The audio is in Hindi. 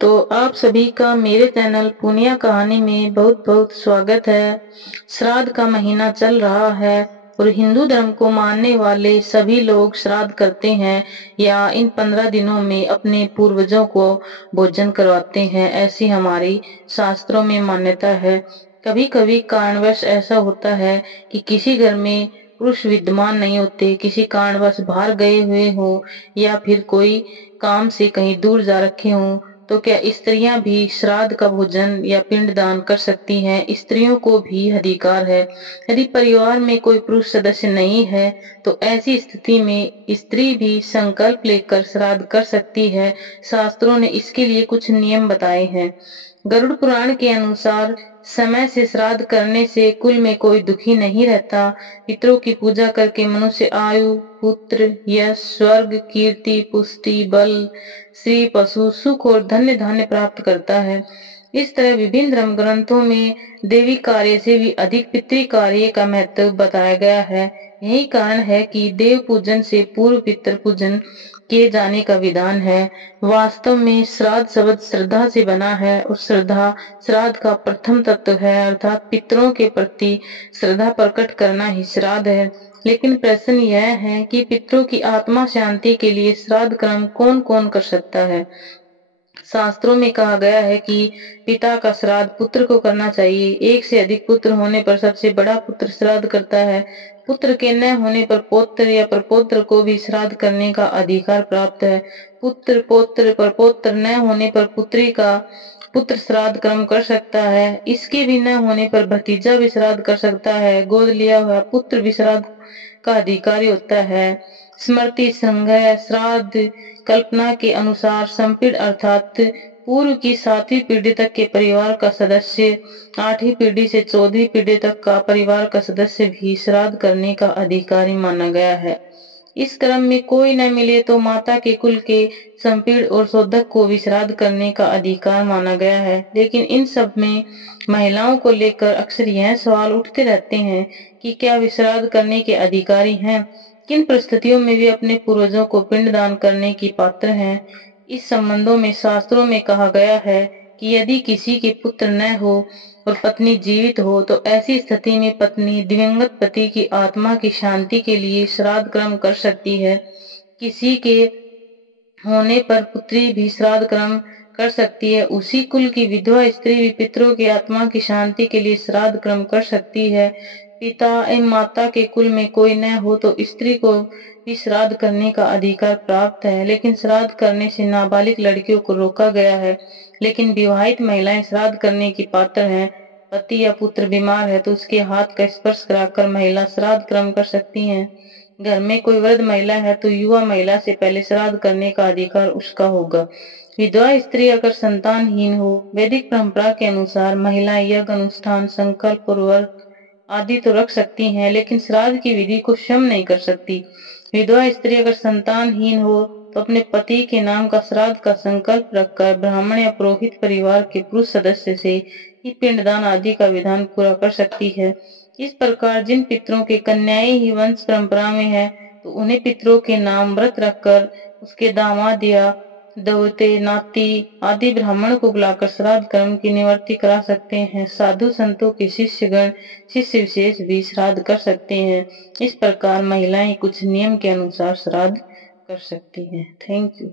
तो आप सभी का मेरे चैनल पुनिया कहानी में बहुत बहुत स्वागत है। श्राद्ध का महीना चल रहा है और हिंदू धर्म को मानने वाले सभी लोग श्राद्ध करते हैं या इन 15 दिनों में अपने पूर्वजों को भोजन करवाते हैं, ऐसी हमारी शास्त्रों में मान्यता है। कभी कभी कारणवश ऐसा होता है कि किसी घर में पुरुष विद्यमान नहीं होते, किसी कारणवश बाहर गए हुए हो या फिर कोई काम से कहीं दूर जा रखे हों, तो क्या स्त्रियां भी श्राद्ध का भोजन या पिंडदान कर सकती हैं? स्त्रियों को भी अधिकार है। यदि परिवार में कोई पुरुष सदस्य नहीं है तो ऐसी स्थिति में स्त्री भी संकल्प लेकर श्राद्ध कर सकती है। शास्त्रों ने इसके लिए कुछ नियम बताए हैं। गरुड़ पुराण के अनुसार समय से श्राद्ध करने से कुल में कोई दुखी नहीं रहता। पितरों की पूजा करके मनुष्य आयु, पुत्र, यश, स्वर्ग, कीर्ति, पुष्टि, बल, श्री, पशु, सुख और धन्य धान्य प्राप्त करता है। इस तरह विभिन्न धर्म ग्रंथों में देवी कार्य से भी अधिक पितृ कार्य का महत्व बताया गया है। यही कारण है कि देव पूजन से पूर्व पितृ पूजन किए जाने का विधान है। वास्तव में श्राद्ध शब्द श्रद्धा से बना है और श्रद्धा श्राद्ध का प्रथम तत्व है, अर्थात पितरों के प्रति श्रद्धा प्रकट करना ही श्राद्ध है। लेकिन प्रश्न यह है कि पितरों की आत्मा शांति के लिए श्राद्ध कर्म कौन कौन कर सकता है? शास्त्रों में कहा गया है कि पिता का श्राद्ध पुत्र को करना चाहिए। एक से अधिक पुत्र होने पर सबसे बड़ा पुत्र श्राद्ध करता है। पुत्र के न होने पर पौत्र या प्रपौत्र को भी श्राद्ध करने का अधिकार प्राप्त है। पुत्र, पौत्र, प्रपौत्र न होने पर पुत्री का पुत्र श्राद्ध कर्म कर सकता है। इसके भी न होने पर भतीजा भी श्राद्ध कर सकता है। गोद लिया हुआ पुत्र भी श्राद्ध का अधिकारी होता है। स्मृति संग्रह श्राद्ध कल्पना के अनुसार संपीड़ अर्थात पूर्व की 7वीं पीढ़ी तक के परिवार का सदस्य 8वीं पीढ़ी से 14वीं पीढ़ी तक का परिवार का सदस्य भी श्राद्ध करने का अधिकारी माना गया है। इस क्रम में कोई न मिले तो माता के कुल के संपीड़ और शोधक को भी श्राद्ध करने का अधिकार माना गया है। लेकिन इन सब में महिलाओं को लेकर अक्सर यह सवाल उठते रहते हैं कि क्या वे श्राद्ध करने के अधिकारी हैं? किन परिस्थितियों में वे अपने पूर्वजों को पिंडदान करने की पात्र हैं? इस संबंधों में शास्त्रों में कहा गया है कि यदि किसी के पुत्र न हो और पत्नी जीवित हो तो ऐसी स्थिति में पत्नी दिवंगत पति की आत्मा की शांति के लिए श्राद्ध कर्म कर सकती है। किसी के होने पर पुत्री भी श्राद्ध कर्म कर सकती है। उसी कुल की विधवा स्त्री भी पितरों की आत्मा की शांति के लिए श्राद्ध कर्म कर सकती है। पिता एवं माता के कुल में कोई न हो तो स्त्री को भी श्राद्ध करने का अधिकार प्राप्त है। लेकिन श्राद्ध करने से नाबालिग लड़कियों को रोका गया है। लेकिन विवाहित महिलाएं श्राद्ध करने की पात्र हैं। पति या पुत्र बीमार है तो उसके हाथ का स्पर्श कराकर महिला श्राद्ध कर्म कर सकती हैं। घर में कोई वृद्ध महिला है तो युवा महिला से पहले श्राद्ध करने का अधिकार उसका होगा। विधवा स्त्री अगर संतानहीन हो, वैदिक परंपरा के अनुसार महिलाएं यज्ञ अनुष्ठान, संकल्प और व्रत आदि तो रख सकती हैं, लेकिन श्राद्ध की विधि को क्षम नहीं कर सकती। विधवा स्त्री अगर संतानहीन हो तो अपने पति के नाम का श्राद्ध का संकल्प रखकर ब्राह्मण या पुरोहित परिवार के पुरुष सदस्य से ही पिंडदान आदि का विधान पूरा कर सकती है। इस प्रकार जिन पितरों के कन्याएं ही वंश परंपरा में है तो उन्हें पितरों के नाम व्रत रखकर उसके दामाद या दौते, नाती आदि ब्राह्मण को बुलाकर श्राद्ध कर्म की निवृत्ति करा सकते हैं। साधु संतों के शिष्यगण, शिष्य विशेष भी श्राद्ध कर सकते हैं। इस प्रकार महिलाएं कुछ नियम के अनुसार श्राद्ध कर सकती हैं। Thank you.